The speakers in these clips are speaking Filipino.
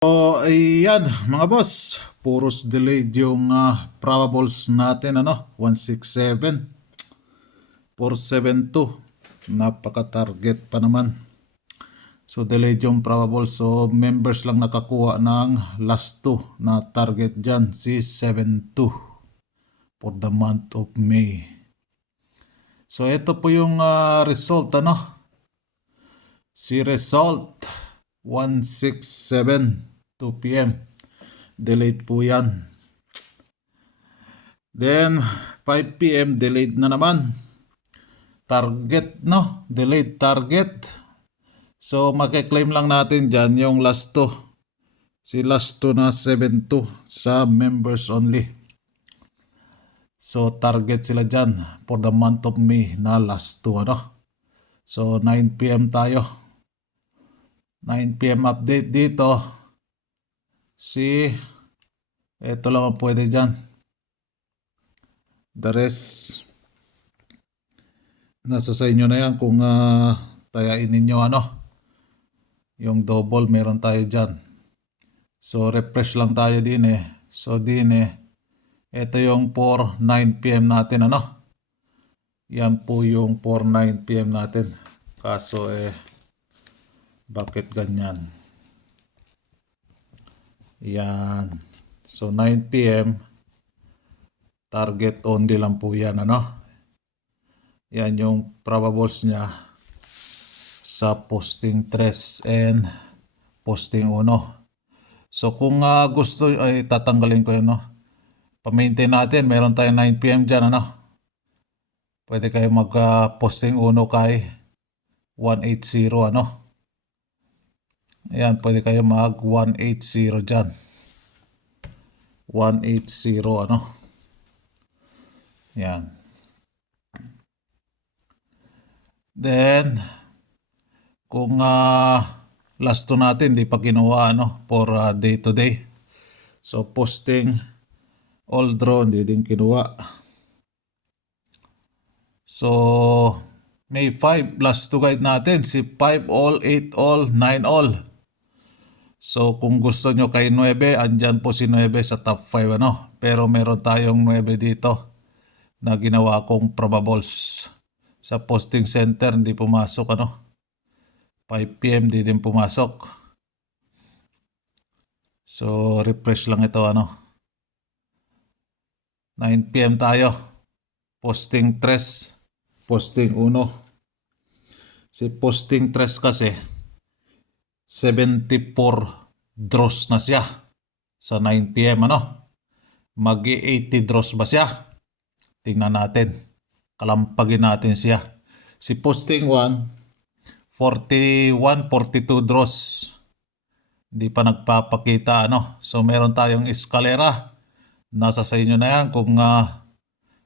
So, ayan mga boss, puros delayed yung probables natin, 167, 472, napaka-target pa naman. So, delayed yung probable. So, members lang nakakuha ng last 2 na target dyan, si 72 for the month of May. So, ito po yung result, Si result, 167, 2 p.m. Delayed po yan. Then, 5 p.m. delayed na naman. Target, Delayed target. So, makiklaim lang natin dyan yung last 2. Si last 2 na 72 sa members only. So, target sila dyan for the month of May na last 2, So, 9 p.m. tayo. 9 p.m. update dito. Ito lang ang pwede dyan. The rest, nasa sa inyo na yan kung tayain ninyo yung double meron tayo dyan. So refresh lang tayo din So din ito yung 4 9 p.m. natin Yan po yung 4 9 p.m. natin. Kaso bakit ganyan? Yan. So 9 p.m. target only lang po yan Yan yung probables niya sa posting 3 and posting 1. So kung gusto ay tatanggalin ko yun Pa-maintain natin, meron tayong 9 p.m. dyan Pwede kayo mag-posting 1 kay 180 Ayan, pwede kayo mag 180 dyan. 180 Yan. Then, kung last 2 natin, di pa kinuha for day to day. So, posting all draw, hindi din kinuha. So, May 5 last 2 guide natin, si 5 all, 8 all, 9 all. So, kung gusto nyo kay 9, andyan po si 9 sa top 5 Pero meron tayong 9 dito na ginawa kong probables. Sa posting center, hindi pumasok 5 p.m. di din pumasok. So, refresh lang ito 9 p.m. tayo. Posting 3, posting 1. Si posting 3 kasi 74 draws na siya sa 9 p.m. Magi-80 draws ba siya? Tingnan natin. Kalampagin natin siya. Si posting 1, 41, 42 draws. Hindi pa nagpapakita So meron tayong eskalera. Nasa sa inyo na yan kung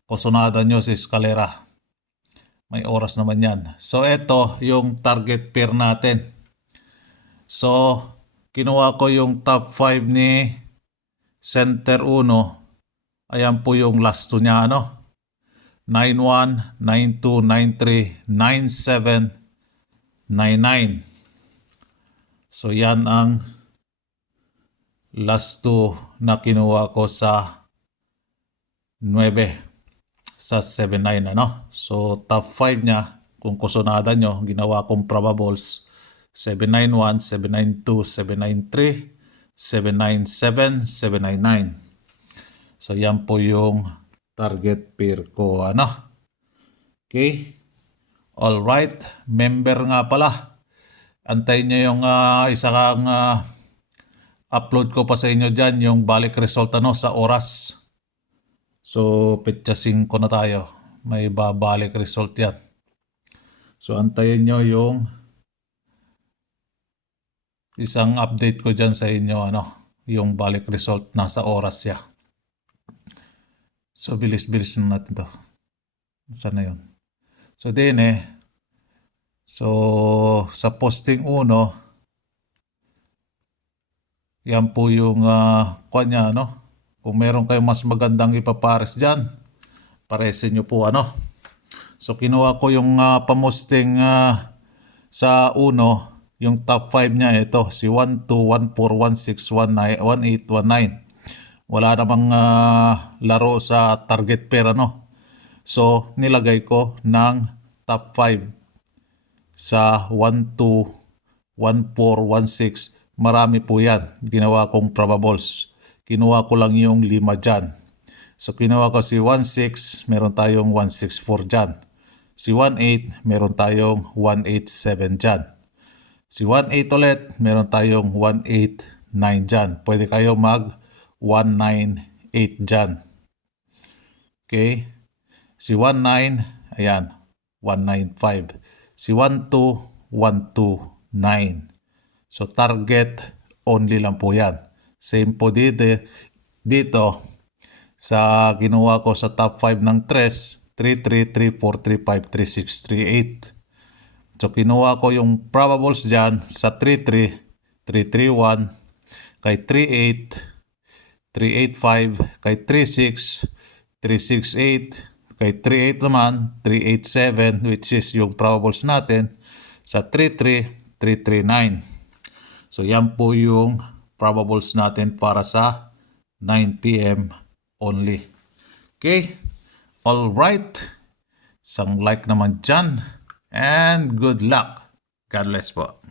kusunadan nyo si eskalera. May oras naman yan. So ito yung target pair natin. So kinuha ko yung top 5 ni center 1. Ayan po yung last 2 niya 91, 92, 93, 97, 99. So yan ang last 2 na kinuha ko sa 9 sa 79 So top 5 niya kung kusunada nyo ginawa kong probables 791, 792, 793, 797, 799. So yan po yung target pair ko Okay. All right, member nga pala. Antayin nyo yung isa kang upload ko pa sa inyo dyan, yung balik result sa oras. So, petsa 5 na tayo. May babalik result yan. So, antayin nyo yung isang update ko dyan sa inyo, yung balik result nasa oras siya. So, bilis-bilis na natin to. Saan na yun? So, din so, sa posting 1, yan po yung kanya, Kung meron kayong mas magandang ipapares dyan, paresin nyo po, So, kinuha ko yung pamusting sa 1, yung top 5 niya ito, si 1, 2, 1, 4, 1, 6, 1, 9, 1, 8, 1, 9. Wala namang laro sa target pair, ano. So, nilagay ko ng top 5 sa 1, 2, 1, 4, 1, 6. Marami po yan. Ginawa kong probables. Kinuha ko lang yung 5 dyan. So, kinuha ko si 1, 6, meron tayong 1, 6, 4 dyan. Si 1, 8, meron tayong 1, 8, 7 dyan. Si 1, 8 ulit, meron tayong 1, 8, 9 dyan. Pwede kayo mag 1, 9, 8 dyan. Okay? Si 1, 9, ayan, 1, 9, 5. Si 1, 2, 1, 2, 9. So, target only lang po yan. Same po dito sa ginawa ko sa top 5 ng 3, 3, 3, 3, 4, 3, 5, 3, 6, 3, 8. So, kinuha ko yung probables dyan sa 3, 3, 3, 3, 1, kay 3, 8, 3, 8, 5, kay 3, 6, 3, 6, 8, kay 3, 8 naman, 3, 8, 7, which is yung probables natin sa 3, 3, 3, 3, 9. So, yan po yung probables natin para sa 9 p.m. only. Okay? Alright. Isang like naman dyan. And good luck. God bless po.